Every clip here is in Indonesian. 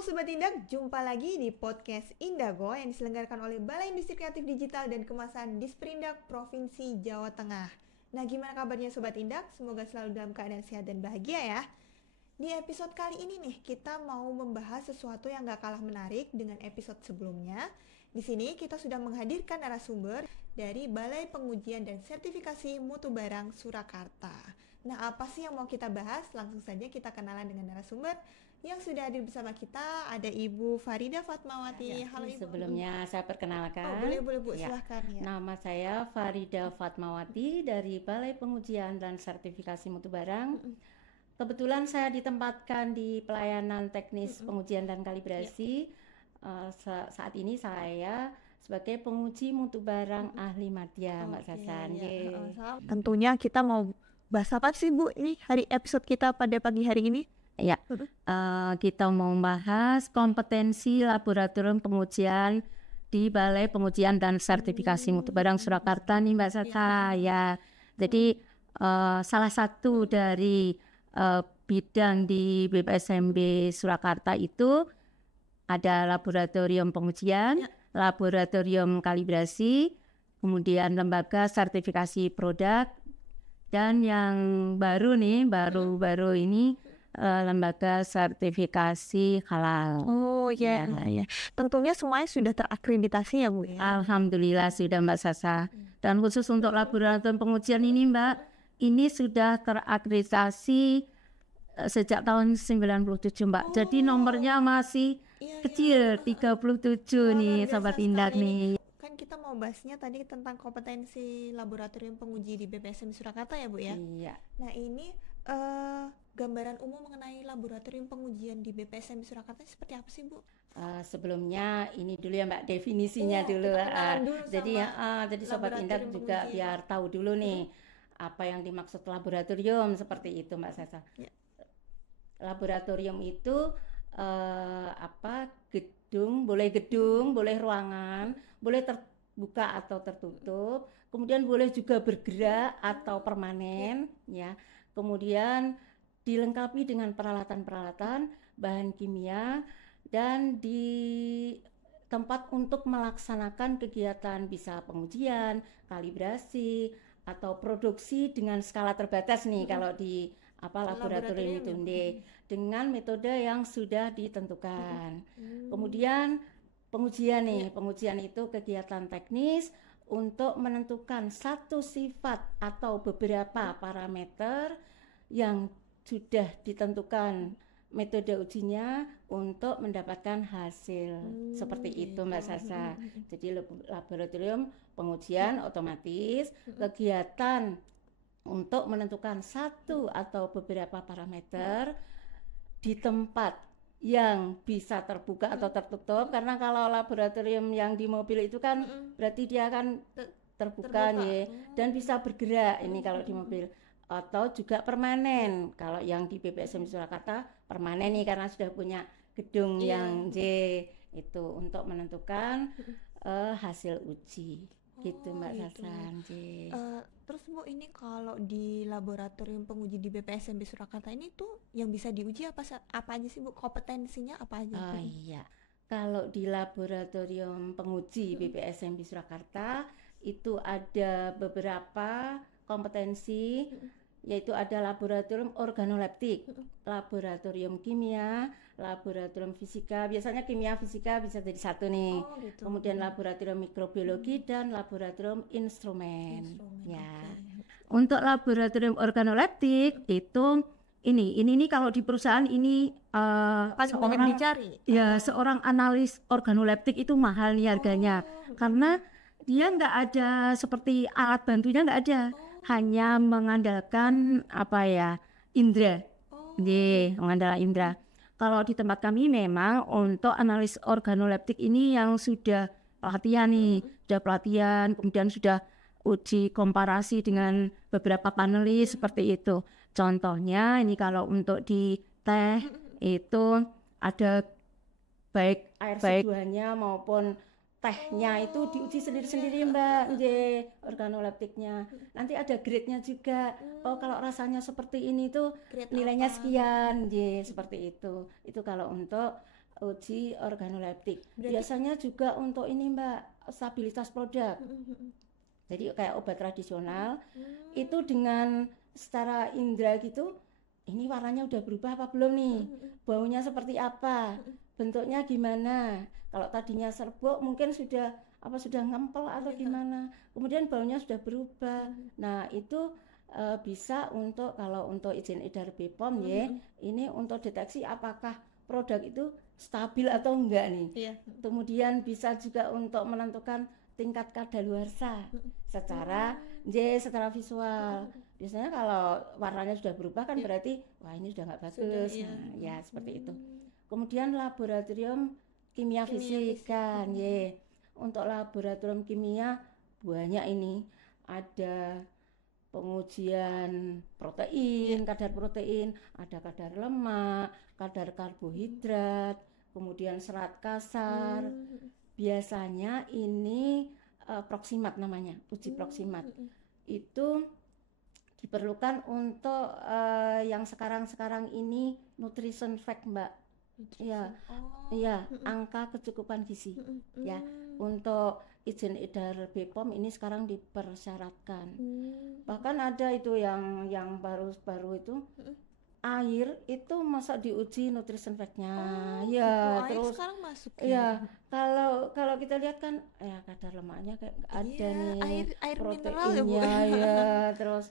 Sobat Indak, jumpa lagi di podcast Indago yang diselenggarakan oleh Balai Industri Kreatif Digital dan Kemasan Disperindak Provinsi Jawa Tengah. Nah, gimana kabarnya Sobat Indak? Semoga selalu dalam keadaan sehat dan bahagia ya. Di episode kali ini nih, kita mau membahas sesuatu yang gak kalah menarik dengan episode sebelumnya. Di sini kita sudah menghadirkan narasumber dari Balai Pengujian dan Sertifikasi Mutu Barang Surakarta. Nah, apa sih yang mau kita bahas? Langsung saja kita kenalan dengan narasumber yang sudah hadir bersama kita. Ada Ibu Farida Fatmawati. Ya, Halo Ibu. sebelumnya saya perkenalkan. Boleh Bu, Ya, silahkan ya. nama saya Farida Fatmawati dari Balai Pengujian dan Sertifikasi Mutu Barang. Kebetulan saya ditempatkan di pelayanan teknis pengujian dan kalibrasi. Saat ini saya sebagai penguji mutu barang ahli madya, Mbak Sasan. Tentunya kita mau bahas apa sih Bu ini hari episode kita pada pagi hari ini? Ya, kita mau membahas kompetensi laboratorium pengujian di Balai Pengujian dan Sertifikasi Mutu Barang Surakarta nih Mbak Sasa. Ya, jadi salah satu dari bidang di BPSMB Surakarta itu ada laboratorium pengujian, laboratorium kalibrasi, kemudian lembaga sertifikasi produk, dan yang baru ini lembaga sertifikasi halal. Oh ya. Tentunya semuanya sudah terakreditasi ya Bu ya. Alhamdulillah sudah Mbak Sasa. Dan khusus untuk laboratorium pengujian ini Mbak, ini sudah terakreditasi sejak tahun 97 Mbak. Jadi nomornya masih kecil, 37 nih Sobat Indak nih. Kan kita mau bahasnya tadi tentang kompetensi laboratorium penguji di BPSMB Surakarta ya Bu ya. Iya. Nah ini gambaran umum mengenai laboratorium pengujian di BPSMB Surakarta seperti apa sih Bu? Sebelumnya ini dulu ya Mbak, definisinya dulu. Jadi Sobat Indak juga pengujian, biar tahu dulu nih apa yang dimaksud laboratorium seperti itu Mbak Sasa. Laboratorium itu gedung, boleh ruangan, boleh terbuka atau tertutup, kemudian boleh juga bergerak atau permanen ya. Kemudian dilengkapi dengan peralatan-peralatan, bahan kimia, dan di tempat untuk melaksanakan kegiatan bisa pengujian, kalibrasi, atau produksi dengan skala terbatas nih kalau di laboratorium itu dengan metode yang sudah ditentukan. Kemudian pengujian itu kegiatan teknis untuk menentukan satu sifat atau beberapa parameter yang sudah ditentukan metode ujinya untuk mendapatkan hasil. Seperti itu Mbak Sasa. Jadi laboratorium pengujian otomatis kegiatan untuk menentukan satu atau beberapa parameter di tempat yang bisa terbuka atau tertutup, karena kalau laboratorium yang di mobil itu kan berarti dia akan terbuka nih dan bisa bergerak ini kalau di mobil, atau juga permanen. Kalau yang di BPSMB Surakarta permanen nih karena sudah punya gedung yang itu untuk menentukan hasil uji. Gitu Mbak Sasan. Terus Bu, ini kalau di laboratorium penguji di BPSMB Surakarta ini tuh yang bisa diuji apa aja sih Bu? Kompetensinya apa aja? Iya. Kalau di laboratorium penguji BPSMB Surakarta itu ada beberapa kompetensi, yaitu ada laboratorium organoleptik, laboratorium kimia, laboratorium fisika. Biasanya kimia fisika bisa jadi satu nih. Kemudian laboratorium mikrobiologi dan laboratorium instrumen. Ya. Untuk laboratorium organoleptik itu ini kalau di perusahaan ini seorang dicari. Ya, seorang analis organoleptik itu mahal nih harganya. Karena dia nggak ada seperti alat bantunya, nggak ada. Hanya mengandalkan indera. Mengandalkan indera. Kalau di tempat kami memang untuk analis organoleptik ini yang sudah pelatihan nih, kemudian sudah uji komparasi dengan beberapa panelis seperti itu. Contohnya ini kalau untuk di teh itu ada baik air seduhannya maupun tehnya itu diuji sendiri-sendiri Mbak, organoleptiknya. Nanti ada grade-nya juga. Oh, kalau rasanya seperti ini tuh nilainya sekian, seperti itu. Itu kalau untuk uji organoleptik. Berarti Biasanya juga untuk ini Mbak, stabilitas produk. Jadi kayak obat tradisional itu dengan secara indera gitu, ini warnanya udah berubah apa belum nih? Baunya seperti apa? Bentuknya gimana? Kalau tadinya serbuk mungkin sudah sudah ngempel atau gimana? Kemudian baunya sudah berubah. Nah, itu bisa kalau untuk izin edar BPOM ya, ini untuk deteksi apakah produk itu stabil atau enggak nih. Iya. Kemudian bisa juga untuk menentukan tingkat kadaluarsa secara visual. Biasanya kalau warnanya sudah berubah kan berarti wah ini sudah nggak bagus. Iya. Nah, ya seperti itu. Kemudian laboratorium kimia fisik kan, untuk laboratorium kimia banyak ini, ada pengujian protein, kadar protein, ada kadar lemak, kadar karbohidrat, kemudian serat kasar. Biasanya ini proximat namanya, uji proximat. Itu diperlukan untuk yang sekarang ini nutrition fact Mbak. Iya, angka kecukupan gizi. Ya, untuk izin edar BPOM ini sekarang dipersyaratkan. Bahkan ada itu yang baru itu air itu masa diuji nutrition fact-nya. Ya, air terus sekarang masuk ya. Kalau kita lihat kan ya kadar lemaknya kayak ada nih, air mineral proteinnya ya Bu. ya, terus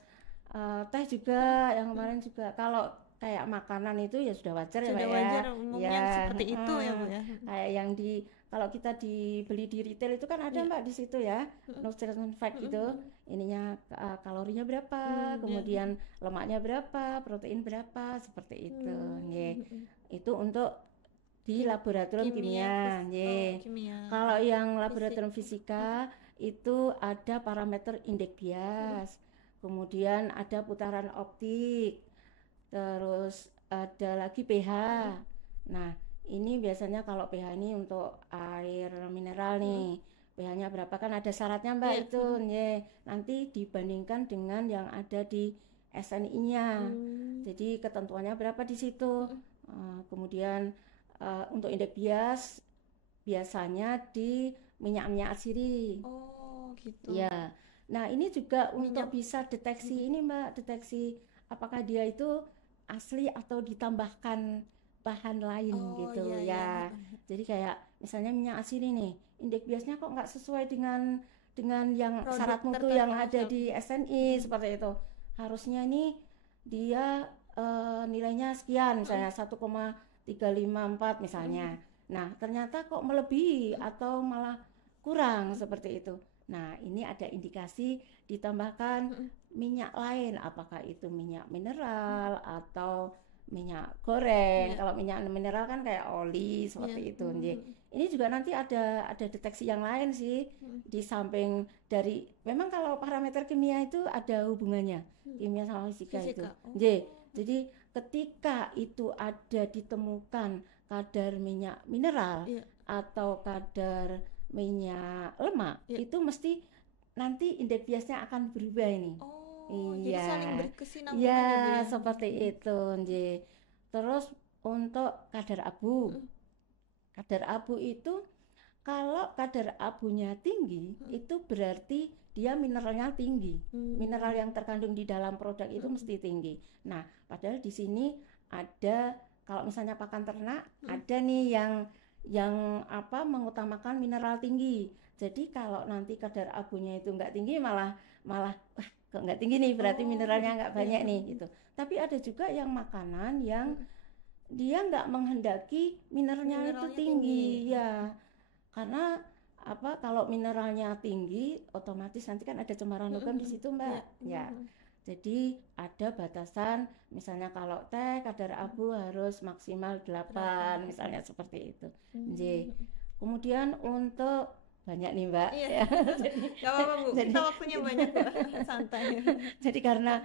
teh juga yang kemarin juga. Kalau kayak makanan itu ya sudah wajar ya Mbak ya. Wajar umumnya seperti itu ya Bu ya. Kayak yang kalau kita beli di retail itu kan ada Mbak di situ ya, nutrition fact itu, ininya kalorinya berapa, kemudian lemaknya berapa, protein berapa, seperti itu. Itu untuk di laboratorium kimia. Kalau yang laboratorium fisika itu ada parameter indeks bias, kemudian ada putaran optik, terus ada lagi pH. Nah, ini biasanya kalau pH ini untuk air mineral nih, pH-nya berapa kan ada syaratnya Mbak itu, nanti dibandingkan dengan yang ada di SNI-nya. Jadi ketentuannya berapa di situ. Kemudian untuk indeks bias biasanya di minyak atsiri. Oh, gitu. Ya. Nah, ini juga untuk bisa deteksi ini Mbak, deteksi apakah dia itu asli atau ditambahkan bahan lain gitu ya. Jadi kayak misalnya minyak atsiri nih, indeks biasnya kok nggak sesuai dengan yang syarat mutu yang ada di SNI seperti itu. Harusnya ini dia nilainya sekian, misalnya 1,354 misalnya. Nah, ternyata kok melebihi atau malah kurang seperti itu. Nah, ini ada indikasi ditambahkan minyak lain, apakah itu minyak mineral atau minyak goreng. Kalau minyak mineral kan kayak oli seperti itu. Ini juga nanti ada deteksi yang lain sih, di samping dari memang kalau parameter kimia itu ada hubungannya, kimia sama fisika. Itu. Jadi ketika itu ada ditemukan kadar minyak mineral atau kadar minyak lemak, itu mesti nanti indeks biasnya akan berubah ini. Jadi saling berkesinambungan ya seperti itu. Terus untuk kadar abu, kadar abu itu kalau kadar abunya tinggi, itu berarti dia mineralnya tinggi. Mineral yang terkandung di dalam produk itu mesti tinggi. Nah, padahal di sini ada, kalau misalnya pakan ternak, ada nih yang mengutamakan mineral tinggi. Jadi kalau nanti kadar abunya itu nggak tinggi, malah kok nggak tinggi nih, berarti mineralnya nggak banyak nih gitu. Tapi ada juga yang makanan yang dia nggak menghendaki mineralnya itu tinggi ya, karena kalau mineralnya tinggi otomatis nanti kan ada cemaran logam di situ Mbak. Jadi ada batasan, misalnya kalau teh kadar abu harus maksimal 8 misalnya seperti itu. Kemudian untuk banyak nih Mbak. Gak apa-apa Bu, kita waktunya banyak Mbak. Santai. Jadi karena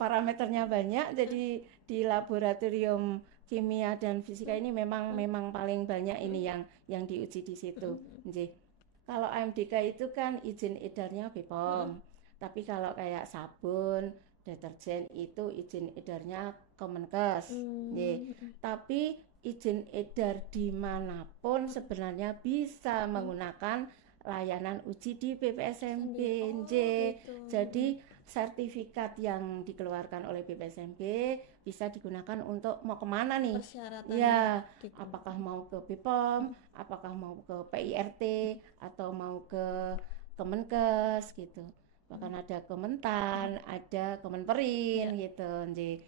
parameternya banyak, jadi di laboratorium kimia dan fisika ini memang paling banyak ini yang diuji di situ. Kalau AMDK itu kan izin edarnya BPOM, tapi kalau kayak sabun deterjen itu izin edarnya Kemenkes. Nggih. Tapi izin edar dimanapun sebenarnya bisa menggunakan layanan uji di BPSMB. gitu. Jadi sertifikat yang dikeluarkan oleh BPSMB bisa digunakan untuk mau kemana nih? Persyaratan Ya, gitu. apakah mau ke BPOM, apakah mau ke PIRT, atau mau ke Kemenkes gitu. Bahkan ada Kementan, ada Kemenperin gitu. Jadi,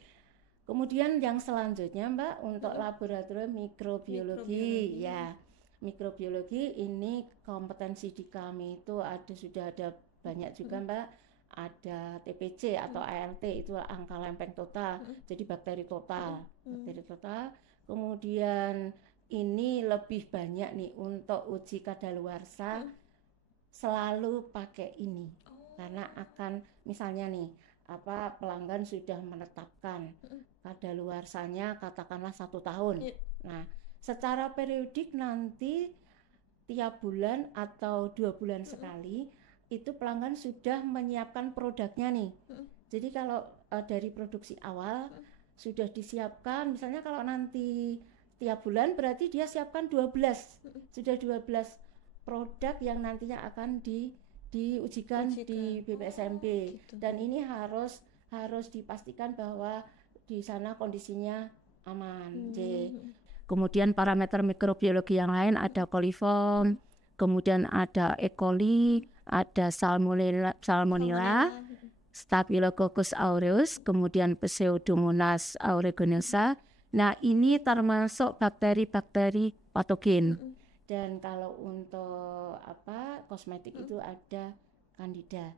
kemudian yang selanjutnya Mbak untuk laboratorium mikrobiologi. Ya, mikrobiologi ini kompetensi di kami itu sudah ada banyak juga Mbak. Ada TPC atau ALT itu angka lempeng total, jadi bakteri total. Kemudian ini lebih banyak nih untuk uji kadaluarsa, selalu pakai ini karena akan misalnya nih pelanggan sudah menetapkan kadaluarsanya katakanlah 1 tahun. Nah, secara periodik nanti tiap bulan atau 2 bulan sekali itu pelanggan sudah menyiapkan produknya nih. Jadi kalau dari produksi awal sudah disiapkan, misalnya kalau nanti tiap bulan berarti dia siapkan 12, sudah 12 produk yang nantinya akan diujikan di BPSMB. Gitu. Dan ini harus dipastikan bahwa di sana kondisinya aman. Kemudian parameter mikrobiologi yang lain ada coliform, kemudian ada E. coli, ada Salmonella, Staphylococcus aureus, kemudian Pseudomonas aeruginosa. Nah, ini termasuk bakteri-bakteri patogen. Dan kalau untuk kosmetik itu ada Candida.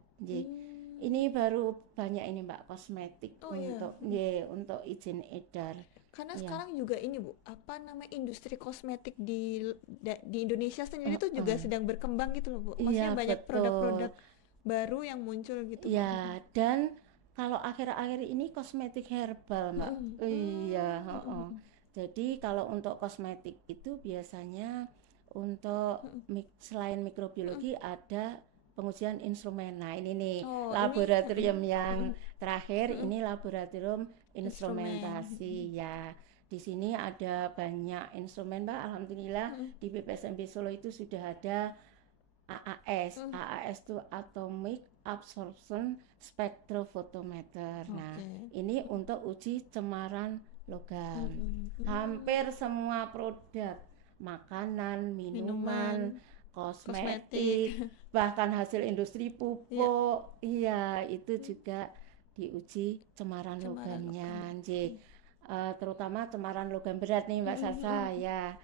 Ini baru banyak ini Mbak kosmetik untuk izin edar. Karena sekarang juga ini Bu, industri kosmetik di Indonesia sendiri tuh juga sedang berkembang gitu loh Bu. Maksudnya banyak produk-produk baru yang muncul gitu. Ya, dan kalau akhir-akhir ini kosmetik herbal Mbak. Jadi kalau untuk kosmetik itu biasanya untuk selain mikrobiologi ada pengujian instrumen. Nah, ini nih laboratorium yang terakhir ini laboratorium instrumentasi ya. Di sini ada banyak instrumen Mbak. Alhamdulillah di BPSMB Solo itu sudah ada AAS. AAS itu Atomic Absorption Spectrophotometer. Nah, ini untuk uji cemaran logam. Hampir semua produk makanan, minuman, kosmetik, bahkan hasil industri pupuk, itu juga diuji cemaran logamnya. Terutama cemaran logam berat nih Mbak Sasa ya.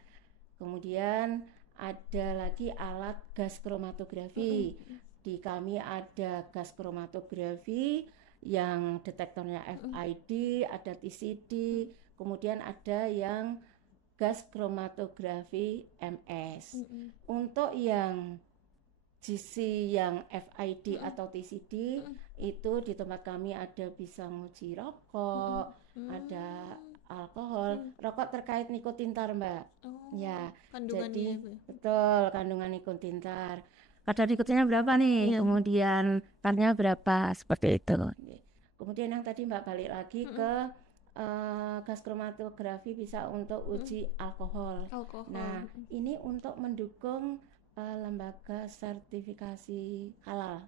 Kemudian ada lagi alat gas kromatografi. Di kami ada gas kromatografi yang detektornya FID, ada TCD, kemudian ada yang gas kromatografi MS. Untuk yang GC yang FID atau TCD itu di tempat kami ada bisa nguji rokok, ada alkohol, rokok terkait nikotin tar Mbak. Ya, jadi betul kandungan nikotin tar. Kadar nikotinnya berapa nih? Kemudian tarnya berapa? Seperti itu. Kemudian yang tadi Mbak balik lagi ke gas kromatografi bisa untuk uji alkohol. Nah, ini untuk mendukung lembaga sertifikasi halal.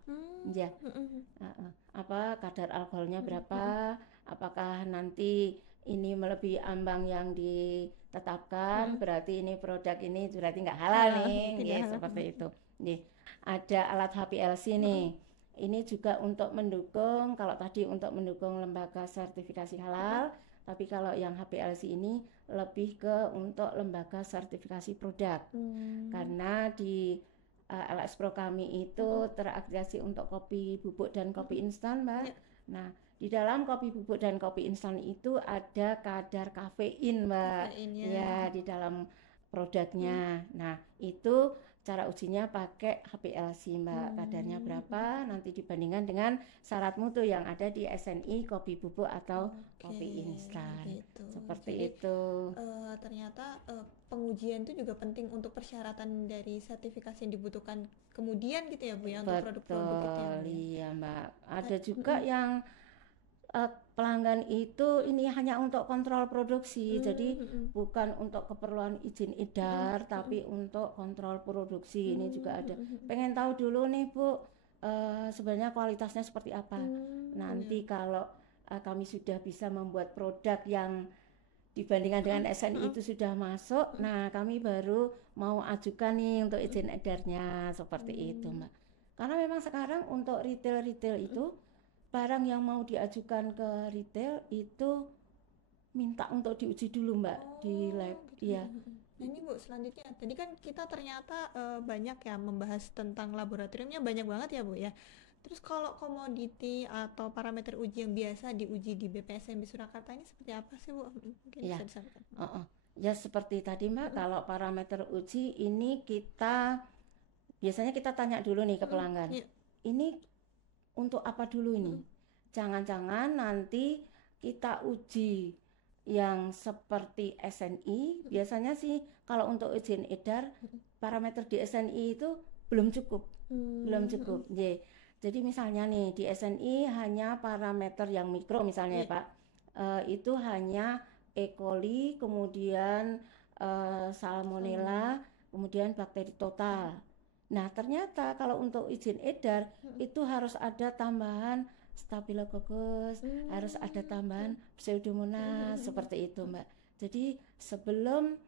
Kadar alkoholnya berapa? Apakah nanti ini melebihi ambang yang ditetapkan? Berarti ini produk ini berarti nggak halal nih. Seperti itu. Ada alat HPLC nih. Ini juga untuk mendukung, kalau tadi untuk mendukung lembaga sertifikasi halal, tapi kalau yang HPLC ini lebih ke untuk lembaga sertifikasi produk. Karena di LS Pro kami itu terakreditasi untuk kopi bubuk dan kopi instan Mbak. Nah, di dalam kopi bubuk dan kopi instan itu ada kadar kafein Mbak. Ya, di dalam produknya. Nah, itu cara ujinya pakai HPLC Mbak. Kadarnya berapa nanti dibandingkan dengan syarat mutu yang ada di SNI kopi bubuk atau kopi instan gitu. Seperti jadi, itu ternyata pengujian itu juga penting untuk persyaratan dari sertifikasi yang dibutuhkan kemudian gitu ya Bu ya, untuk produk-produk gitu ya Bu. Iya Mbak. Ada juga yang pelanggan itu ini hanya untuk kontrol produksi, jadi Mm-mm. bukan untuk keperluan izin edar, tapi untuk kontrol produksi. Ini juga ada. Pengen tahu dulu nih Bu, sebenarnya kualitasnya seperti apa. Nanti kalau kami sudah bisa membuat produk yang dibandingkan dengan SNI itu sudah masuk, nah kami baru mau ajukan nih untuk izin edarnya seperti itu Mbak. Karena memang sekarang untuk retail-retail itu barang yang mau diajukan ke retail itu minta untuk diuji dulu Mbak di lab. Gitu. Iya. Nah ini Bu, selanjutnya tadi kan kita ternyata banyak ya membahas tentang laboratoriumnya, banyak banget ya Bu ya. Terus kalau komoditi atau parameter uji yang biasa diuji di BPSMB Surakarta ini seperti apa sih Bu? Mungkin Iya. bisa disampaikan. Ya seperti tadi Mbak, kalau parameter uji ini biasanya kita tanya dulu nih ke pelanggan. Iya. Ini untuk apa dulu ini? Jangan-jangan nanti kita uji yang seperti SNI, biasanya sih kalau untuk izin edar parameter di SNI itu belum cukup. Jadi misalnya nih di SNI hanya parameter yang mikro misalnya ya Pak, itu hanya E. coli, kemudian salmonella, kemudian bakteri total. Nah ternyata kalau untuk izin edar itu harus ada tambahan Staphylococcus, harus ada tambahan Pseudomonas, seperti itu Mbak. Jadi sebelum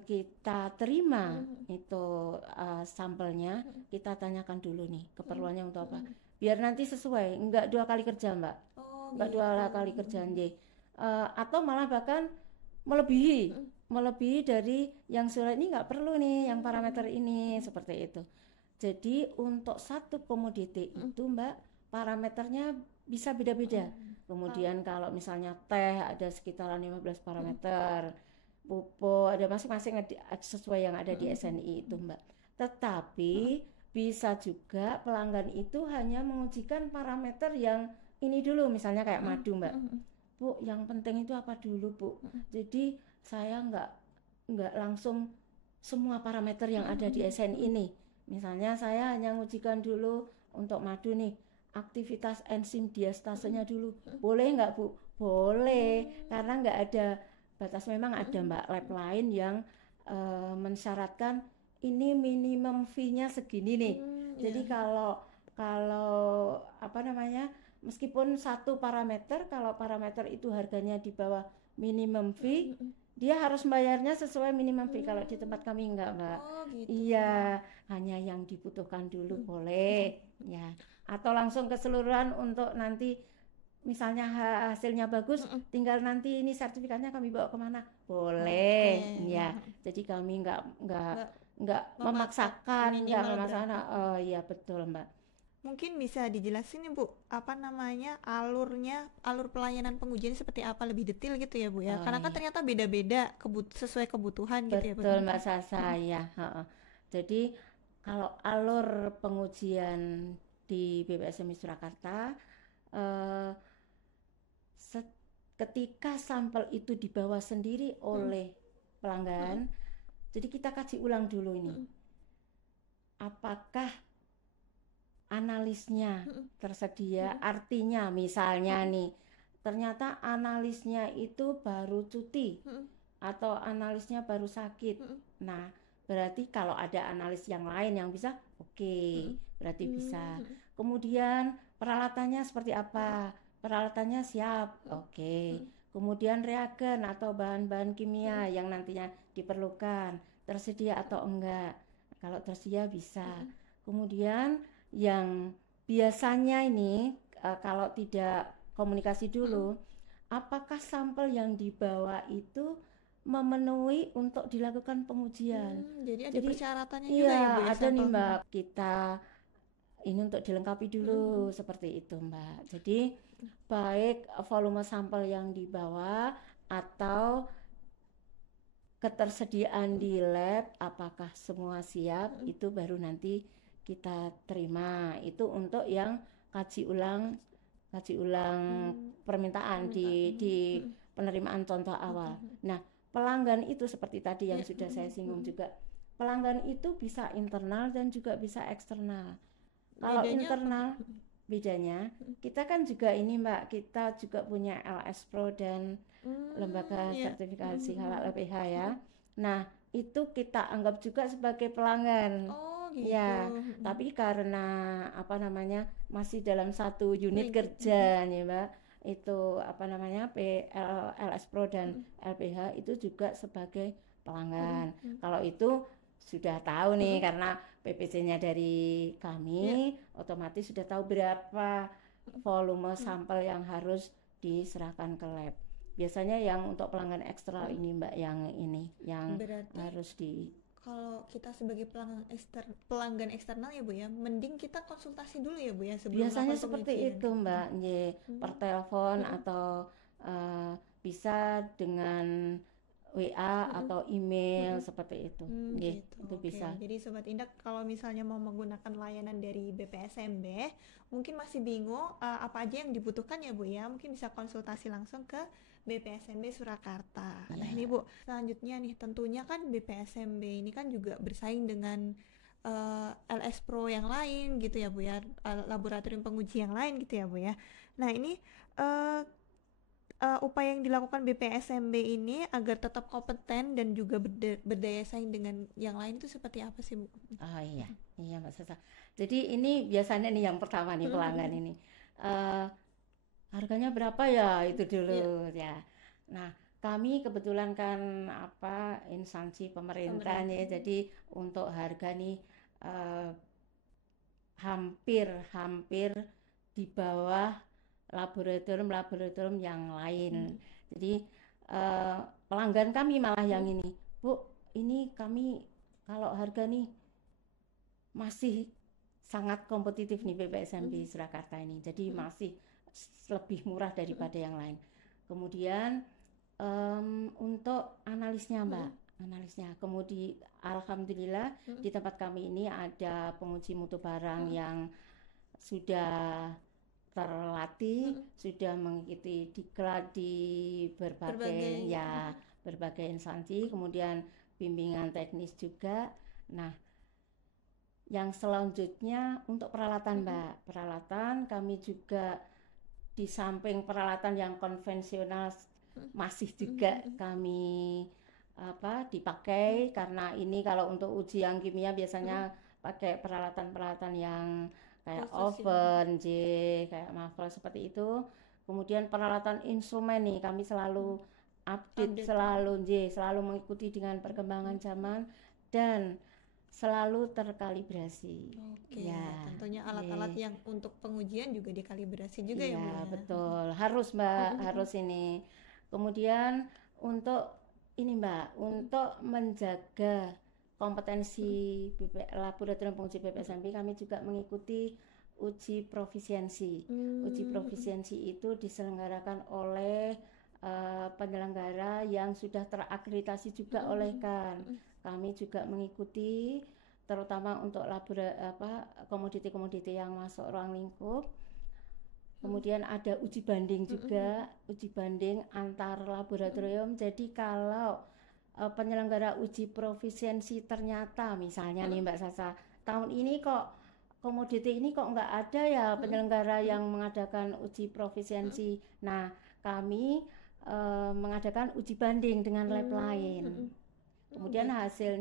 kita terima itu sampelnya, kita tanyakan dulu nih keperluannya untuk apa. Biar nanti sesuai, enggak 2 kali kerja Mbak. Enggak 2 kali kerja atau malah bahkan melebihi dari yang surat ini nggak perlu nih yang parameter ini, seperti itu. Jadi untuk satu komoditi itu Mbak, parameternya bisa beda-beda. Kemudian kalau misalnya teh ada sekitaran 15 parameter, pupuk ada masing-masing sesuai yang ada di SNI itu Mbak. Tetapi bisa juga pelanggan itu hanya mengujikan parameter yang ini dulu, misalnya kayak madu Mbak. Bu, yang penting itu apa dulu Bu? Jadi saya nggak langsung semua parameter yang ada di SNI ini. Misalnya saya hanya mengujikan dulu untuk madu nih, aktivitas enzim diastasenya dulu. Boleh nggak Bu? Boleh, karena nggak ada batas. Memang ada Mbak lab lain yang mensyaratkan ini minimum fee-nya segini nih. Jadi kalau apa namanya, meskipun satu parameter, kalau parameter itu harganya di bawah minimum fee, dia harus bayarnya sesuai minimum fee. Kalau di tempat kami enggak Mbak. Gitu. Iya, hanya yang dibutuhkan dulu boleh ya. Atau langsung keseluruhan untuk nanti misalnya hasilnya bagus, tinggal nanti ini sertifikatnya kami bawa kemana? Boleh ya. Jadi kami enggak memaksakan, enggak memaksakan. Oh iya betul Mbak. Mungkin bisa dijelasin nih Bu, apa namanya alur pelayanan pengujian seperti apa lebih detail gitu ya Bu ya? Karena kan ternyata beda-beda sesuai kebutuhan gitu ya Bu. Betul Mbak Sasa ya. Jadi kalau alur pengujian di BPSMI Surakarta, ketika sampel itu dibawa sendiri oleh pelanggan, jadi kita kaji ulang dulu ini. Apakah analisnya tersedia? Artinya misalnya nih, ternyata analisnya itu baru cuti atau analisnya baru sakit. Nah, berarti kalau ada analis yang lain yang bisa, oke, berarti bisa. Kemudian peralatannya seperti apa? Peralatannya siap, oke. Kemudian reagen atau bahan-bahan kimia yang nantinya diperlukan tersedia atau enggak? Kalau tersedia bisa. Kemudian yang biasanya ini kalau tidak komunikasi dulu, apakah sampel yang dibawa itu memenuhi untuk dilakukan pengujian? Jadi ada persyaratannya iya, juga ya Bu ya? ada nih Mbak. Kita ini untuk dilengkapi dulu seperti itu Mbak. Jadi baik volume sampel yang dibawa atau ketersediaan di lab, apakah semua siap, itu baru nanti kita terima. Itu untuk yang kaji ulang permintaan di penerimaan contoh awal. Nah, pelanggan itu seperti tadi yang sudah saya singgung juga. Pelanggan itu bisa internal dan juga bisa eksternal. Kalau internal bedanya kita kan juga ini Mbak, kita juga punya LS Pro dan lembaga Iya. sertifikasi halal LPH ya. Nah, itu kita anggap juga sebagai pelanggan. Oh gitu. Ya, tapi karena apa namanya masih dalam satu unit Lingkup. kerja nih Mbak, itu apa namanya LS Pro dan LPH itu juga sebagai pelanggan. Kalau itu sudah tahu nih karena PPC-nya dari Iya. kami, otomatis sudah tahu berapa volume sampel yang harus diserahkan ke lab. Biasanya yang untuk pelanggan eksternal ini Mbak yang Berarti harus di kalau kita sebagai pelanggan eksternal ya Bu ya, mending kita konsultasi dulu ya Bu ya sebelum biasanya melakukan seperti pengujian. itu Mbak, per telepon atau bisa dengan WA atau email seperti itu. Gitu. Itu Oke. bisa. Jadi Sobat Indak kalau misalnya mau menggunakan layanan dari BPSMB, mungkin masih bingung apa aja yang dibutuhkan ya Bu ya, mungkin bisa konsultasi langsung ke BPSMB Surakarta. Nah ini Bu, selanjutnya nih tentunya kan BPSMB ini kan juga bersaing dengan LS Pro yang lain gitu ya Bu ya, laboratorium penguji yang lain gitu ya Bu ya. Nah ini uh, upaya yang dilakukan BPSMB ini agar tetap kompeten dan juga berdaya saing dengan yang lain itu seperti apa sih Bu? Oh iya, iya Mbak Sasa. Jadi ini biasanya nih yang pertama nih pelanggan ini. Eh, Harganya berapa ya itu Iya. dulu ya. Nah, kami kebetulan kan apa instansi pemerintah nih, jadi untuk harga nih eh, hampir di bawah laboratorium yang lain. Jadi pelanggan kami malah yang ini, Bu, ini kami kalau harga nih masih sangat kompetitif nih BPSMB Surakarta ini. Jadi masih lebih murah daripada yang lain. Kemudian untuk analisnya Mbak, kemudian alhamdulillah di tempat kami ini ada penguji mutu barang yang sudah terlatih, sudah mengikuti diklat di berbagai instansi, kemudian bimbingan teknis juga. Nah, yang selanjutnya untuk peralatan Mbak, peralatan kami juga di samping peralatan yang konvensional masih juga kami dipakai karena ini kalau untuk uji yang kimia biasanya pakai peralatan-peralatan yang kayak Khusus ya. oven, kayak muffler seperti itu. Kemudian peralatan instrumen nih kami selalu update, selalu mengikuti dengan perkembangan zaman dan selalu terkalibrasi. Oke, tentunya alat-alat yang untuk pengujian juga dikalibrasi juga ya Bu ya. Betul, harus Mbak, harus ini. Kemudian untuk ini Mbak, untuk menjaga kompetensi laboratorium penguji BPSMB kami juga mengikuti uji profisiensi. Uji profisiensi itu diselenggarakan oleh penyelenggara yang sudah terakreditasi juga oleh KAN. Kami juga mengikuti terutama untuk komoditi-komoditi yang masuk ruang lingkup. Kemudian ada uji banding juga, uji banding antar laboratorium. Jadi kalau penyelenggara uji profisiensi ternyata misalnya nih Mbak Sasa, tahun ini kok komoditi ini kok nggak ada ya penyelenggara yang mengadakan uji profisiensi. Nah, kami mengadakan uji banding dengan lab lain. Kemudian hasil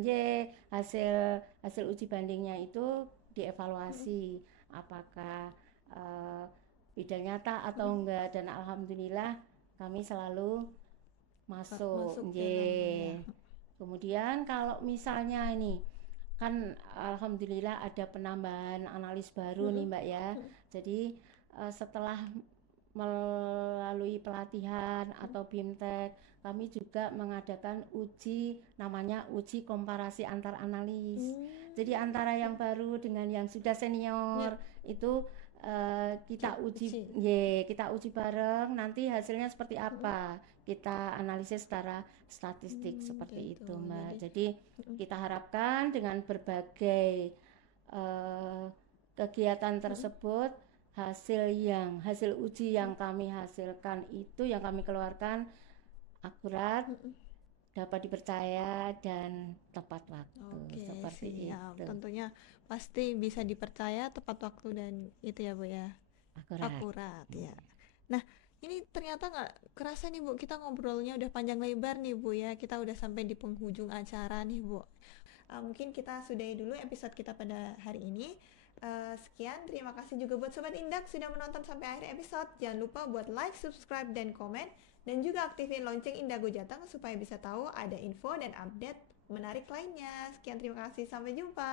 uji bandingnya itu dievaluasi apakah beda nyata atau enggak, dan alhamdulillah kami selalu masuk. Kemudian kalau misalnya ini kan alhamdulillah ada penambahan analis baru nih Mbak ya. Jadi setelah melalui pelatihan atau BIMTEK, kami juga mengadakan namanya uji komparasi antar analis. Jadi antara yang baru dengan yang sudah senior itu kita uji bareng, nanti hasilnya seperti apa kita analisis secara statistik seperti itu Mbak. Jadi kita harapkan dengan berbagai kegiatan tersebut hasil uji yang kami hasilkan itu, yang kami keluarkan akurat, dapat dipercaya dan tepat waktu. Seperti siap. itu. Tentunya pasti bisa dipercaya, tepat waktu dan itu ya Bu ya. akurat. akurat ya. Nah, ini ternyata nggak kerasa nih Bu, kita ngobrolnya udah panjang lebar nih Bu ya. Kita udah sampai di penghujung acara nih Bu. Mungkin kita sudahi dulu episode kita pada hari ini. Sekian, terima kasih juga buat Sobat Indak sudah menonton sampai akhir episode. Jangan lupa buat like, subscribe, dan komen. Dan juga aktifin lonceng Indago Jateng supaya bisa tahu ada info dan update menarik lainnya. Sekian, terima kasih. Sampai jumpa.